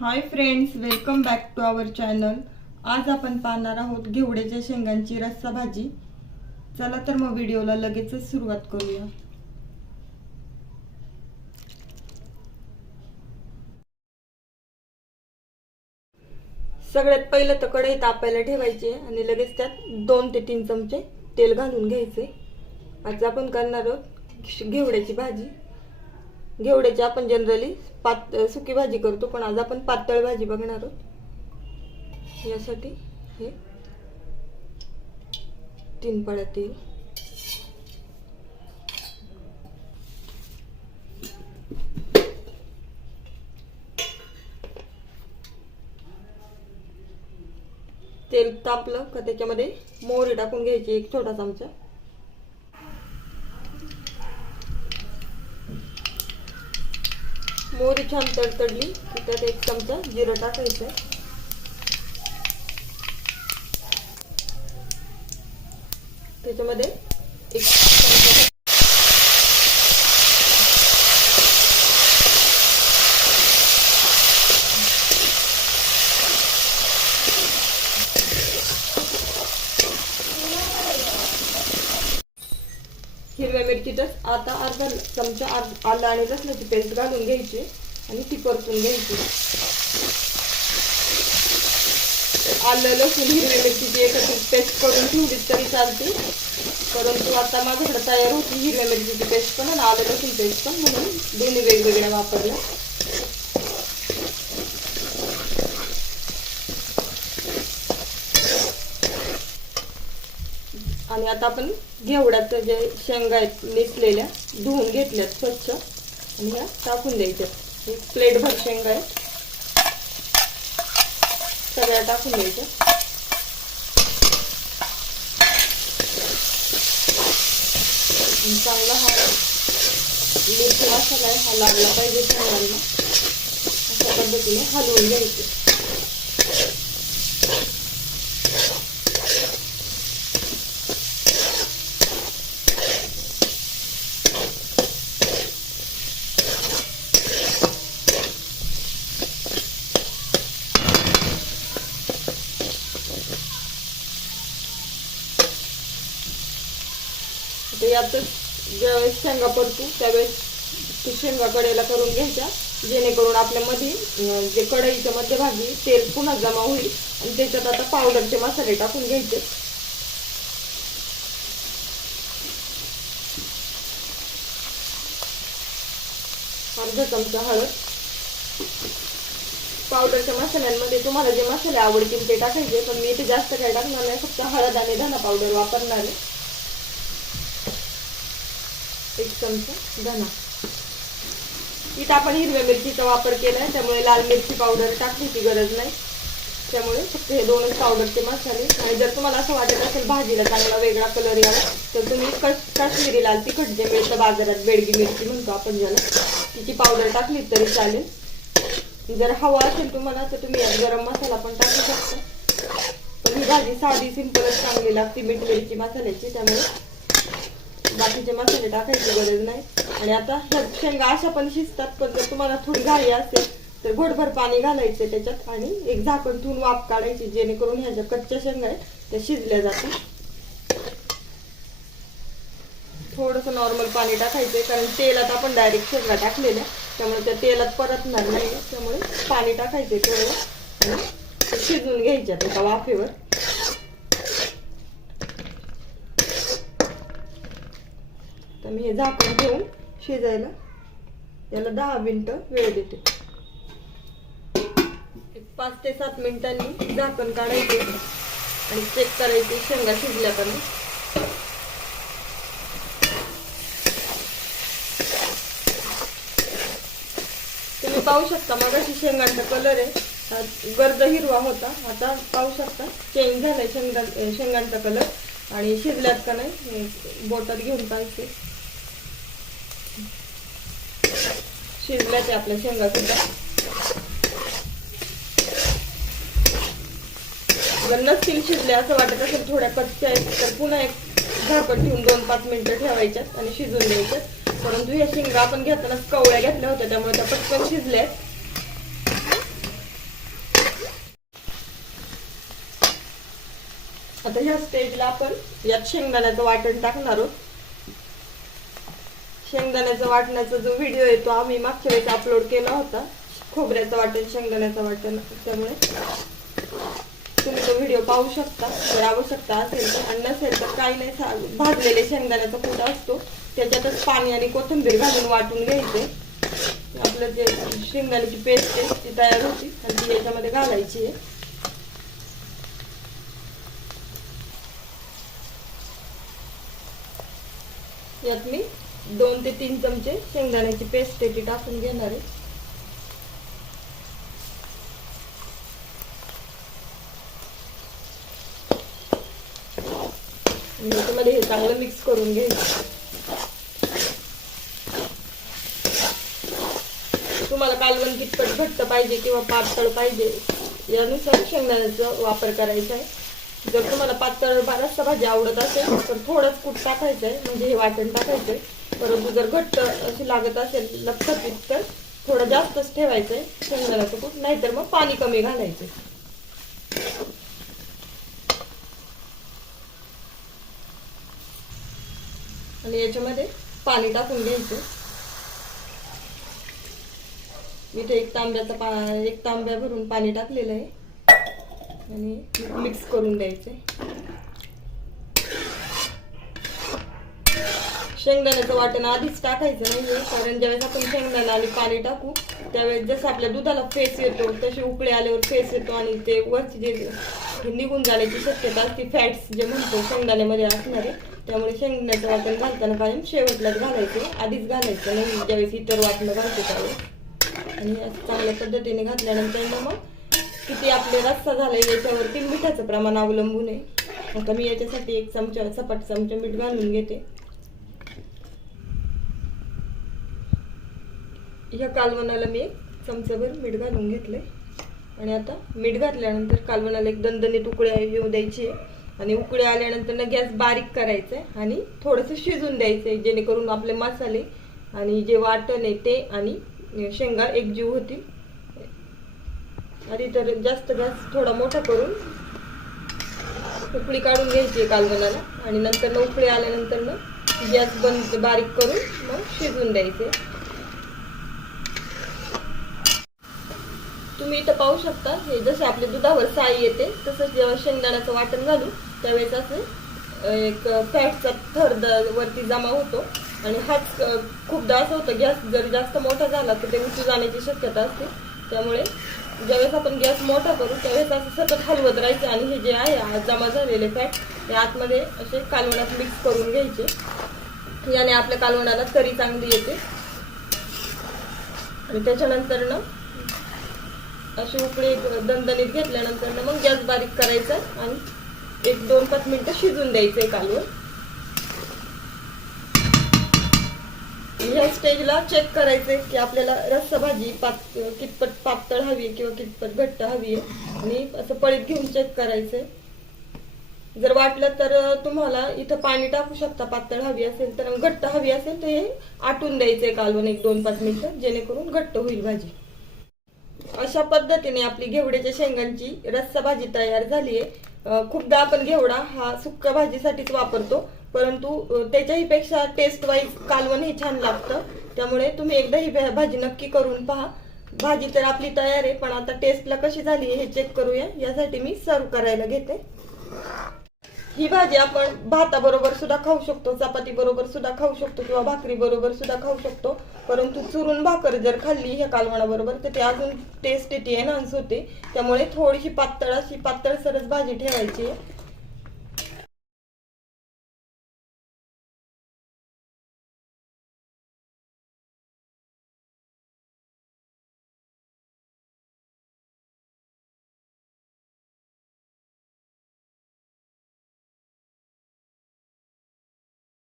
Hi friends welcome back to our channel आज आपण पाहणार आहोत घेवड्याच्या शेंगांची रस्सा भाजी. चला तर मग व्हिडिओला लगेचच सुरुवात करूया. सगळ्यात पहिलं तर कढई तापायला ठेवायची आणि लगेच त्यात दोन ते तीन चमचे तेल घालून घ्यायचे. आज आपण करणार आहोत घेवड्याची भाजी. घेवड्याची आपण जनरली पात सुकी भाजी करतो पण आज आपण पातळ भाजी बघणार आहोत. यासाठी हे तीन पळ्या तेल. तेल तापलं का त्याच्यामध्ये मोहरी टाकून घ्यायची एक छोटा चमचा. मोहरी छान तडतडली. की त्यात एक चमचा जिरं टाकायचं त्याच्यामध्ये एक चमचा तिथंच आता अर्धा चमचा आलं आणि लसणाची पेस्ट घालून घ्यायची आणि ती परतून घ्यायची. आलं लसूण हिरवी मिरचीची एखादी पेस्ट करून ठेवली तरी चालते. परंतु आता माझ्याकडे तयार होती हिरव्या मिरचीची पेस्ट पण आणि आलं लसूण पेस्ट पण म्हणून दोन्ही वेगवेगळ्या वापरल्या. आणि आता आपण घेवड्यात जे शेंगा आहेत निसलेल्या धुवून घेतल्यात स्वच्छ. आणि ह्या टाकून द्यायच्यात एक प्लेटभर शेंगा आहेत. सगळ्या टाकून द्यायच्या. चांगला हा मिरची मसाला आहे हा लागला पाहिजे शेंगांना. अशा पद्धतीने हलवून घ्यायचे. त्यातच ज्यावेळेस शेंगा परतू त्यावेळेस ती शेंगा कडेला करून घ्यायच्या. जेणेकरून आपल्या मध्ये जे कढईच्या मध्यभागी तेल पुन्हा जमा होईल आणि त्याच्यात आता पावडरचे मसाले टाकून घ्यायचे. अर्धा चमचा हळद. पावडरच्या मसाल्यांमध्ये तुम्हाला जे मसाले आवडतील ते टाकायचे पण मी इथे जास्त काही टाकणार नाही फक्त हळद आणि धना पावडर वापरणार आहे. एक चमचा धना. इथं आपण हिरव्या मिरचीचा वापर केलाय त्यामुळे लाल मिरची पावडर टाकण्याची गरज नाही. त्यामुळे फक्त हे दोनच पावडरचे मसाले. आणि जर तुम्हाला असं वाटत असेल भाजीला चांगला वेगळा कलर यावा तर तुम्ही कश काश्मीरी लाल तिखट जे मिळतं बाजारात बेडगी मिरची म्हणतो आपण ज्याला तिची पावडर टाकली तरी चालेल. जर हवा असेल तुम्हाला तर तुम्ही यात गरम मसाला पण टाकू शकता. पण ही भाजी साधी सिंपलच चांगली लागते मीठ मिरची मसाल्याची त्यामुळे बाकीचे मसाले टाकायची गरज नाही. आणि आता ह्या शेंगा अशा पण शिजतात पण जर तुम्हाला थोडी घाई असेल तर घोटभर पाणी घालायचं त्याच्यात आणि एक झाकण ठेवून वाफ काढायची जेणेकरून ह्या ज्या कच्च्या शेंगा आहेत त्या शिजल्या जातात थोडस नॉर्मल पाणी टाकायचंय कारण तेलात आपण डायरेक्ट शेंगा टाकलेल्या त्यामुळे त्या तेलात परतणार नाही त्यामुळे पाणी टाकायचंय थोडं. शिजून घ्यायच्या एका वाफेवर. तर मी हे झाकण ठेवून शिजायला याला दहा मिनटं वेळ देते. एक पाच ते सात मिनिटांनी झाकण काढायचे आणि चेक करायचे शेंगा शिजल्या का नाही. तुम्ही पाहू शकता मगाशी शेंगांचा कलर आहे. गर्द हिरवा होता. आता पाहू शकता चेंज झालाय शेंगा शेंगांचा कलर आणि शिजल्यात का नाही बोटात घेऊन पाहिजे शिजल्याचे आपल्या शेंगा सुद्धा नसतील शिजले असं वाटत असेल थोड्या कच्च्या आहेत तर पुन्हा एक झाकण ठेवून दोन पाच मिनिटं ठेवायच्यात आणि शिजून द्यायच्यात. परंतु ह्या शेंगा आपण घेताना कवळ्या घेतल्या होत्या त्यामुळे त्या पटकन शिजल्या आहेत. आता ह्या स्टेजला आपण यात शेंगदाण्याचं वाटण टाकणार आहोत. शेंगदाण्याचा वाटण्याचा जो व्हिडिओ आहे तो आम्ही मागच्या वेळेस अपलोड केला होता. खोबऱ्याचं वाटण शेंगदाण्याचं वाटण. त्यामुळे तुम्ही तो व्हिडिओ पाहू शकता. जर आवश्यकता असेल तर. आणि नसेल तर काही नाही. भाजलेले शेंगदाण्याचा कूट असतो. त्याच्यातच पाणी आणि कोथिंबीर घालून वाटून घ्यायचे. आपलं जे शेंगदाण्याची पेस्ट आहे ती तयार होती. आणि ती याच्यामध्ये घालायची आहे. यात मी दोन ते तीन चमचे शेंगदाण्याची पेस्ट आहे ती टाकून घेणार आहे. आणि हे चांगलं मिक्स करून घ्यायचं. तुम्हाला कालवण कितपट घट्ट पाहिजे किंवा पातळ पाहिजे यानुसार शेंगदाण्याचा वापर करायचा आहे. जर तुम्हाला पातळ रस्सा भाजी आवडत असेल तर थोडंच कूट टाकायचं आहे म्हणजे हे वाटण टाकायचं आहे. परंतु जर घट्ट अशी लागत असेल लपथपीत तर थोडं जास्तच ठेवायचं आहे शेंगदाण्याचं कूट नाहीतर मग पाणी कमी घालायचं. आणि याच्यामध्ये पाणी टाकून घ्यायचं. मी इथे एक तांब्याचा पा एक तांब्या भरून पाणी टाकलेलं आहे. आणि मिक्स करून द्यायचे शेंगदाण्याचं वाटण आधीच टाकायचं नाही कारण ज्यावेळेस आपण शेंगदाणा आणि पाणी टाकू त्यावेळेस जसं आपल्या दुधाला फेस येतो तसे उकळे आल्यावर फेस येतो आणि ते वरची जे निघून जाण्याची शक्यता असते फॅट्स जे म्हणतो शेंगदाण्यामध्ये असणारे त्यामुळे शेंगदाण्याचं वाटण घालताना कायम शेवटलाच घालायचं आधीच घालायचं नाही ज्यावेळेस इतर वाटणं घालतो त्यावेळेस. आणि असं चांगल्या पद्धतीने घातल्यानंतर ना मग किती आपले रस्सा झाला याच्यावरती मिठाचं प्रमाण अवलंबून आहे. आता मी याच्यासाठी एक चमचा सपाट चमचा मीठ घालून घेते. ह्या कालवणाला मी एक चमचाभर मीठ घालून घेतले आणि आता मीठ घातल्यानंतर कालवणाला एक दणदणीत उकळी येऊ द्यायची आहे. आणि उकळी आल्यानंतर ना गॅस बारीक करायचा आहे आणि थोडंसं शिजून द्यायचं आहे जेणेकरून आपले मसाले आणि जे वाटण आहे ते आणि शेंगा एकजीव होतील. आधी तर जास्त गॅस थोडा मोठा करून उकळी काढून घ्यायची आहे कालवणाला आणि नंतर मग उकळी आल्यानंतर ना गॅस बंद बारीक करून मग शिजून द्यायचे तुम्ही इथं पाहू शकता. हे जसे आपले दुधावर साई येते तसंच जेव्हा शेंगदाण्याचं वाटण घालू त्यावेळेस असे एक फॅटचा थर वरती जमा होतो. आणि हाच खूपदा असं होतं गॅस जर जास्त मोठा झाला तर ते उचू जाण्याची शक्यता असते. त्यामुळे ज्यावेळेस आपण गॅस मोठा करू त्यावेळेस असं सतत हलवत राहायचं आणि हे जे आहे जमा झालेले फॅट हे आतमध्ये असे कालवणात मिक्स करून घ्यायचे. याने आपल्या कालवणाला तरी चांगली येते. आणि त्याच्यानंतर ना अशी उकळी दणदणीत घेतल्यानंतर मग गॅस बारीक करायचा आणि एक दोन पाच मिनिटं शिजून द्यायचे कालवण ह्या स्टेजला चेक करायचंय की आपल्याला रस्सा भाजी पात कितपत पातळ हवी आहे किंवा कितपत घट्ट हवी आहे. आणि असं पळीत घेऊन चेक करायचंय. जर वाटलं तर तुम्हाला इथं पाणी टाकू शकता पातळ हवी असेल तर. घट्ट हवी असेल तर हे आटून द्यायचंय कालवण एक दोन पाच मिनिटं जेणेकरून घट्ट होईल भाजी. अशा पद्धतीने आपली घेवड्याच्या शेंगांची रस्सा भाजी तयार झाली आहे. खूपदा आपण घेवडा हा सुक्का भाजीसाठीच वापरतो परंतु त्याच्याही पेक्षा टेस्ट वाईज कालवण हे छान लागतं. त्यामुळे तुम्ही एकदा ही भाजी नक्की करून पहा. भाजी तर आपली तयार आहे पण आता टेस्टला कशी झाली हे चेक करूया. यासाठी मी सर्व करायला घेते. ही भाजी आपण भाताबरोबर सुद्धा खाऊ शकतो चपाती बरोबर सुद्धा खाऊ शकतो किंवा भाकरी बरोबर सुद्धा खाऊ शकतो. परंतु चुरून भाकर जर खाल्ली ह्या कालवणाबरोबर तर ते अजून टेस्ट येते एनहान्स होते. त्यामुळे थोडीशी पातळ अशी पातळ सरस भाजी ठेवायची आहे.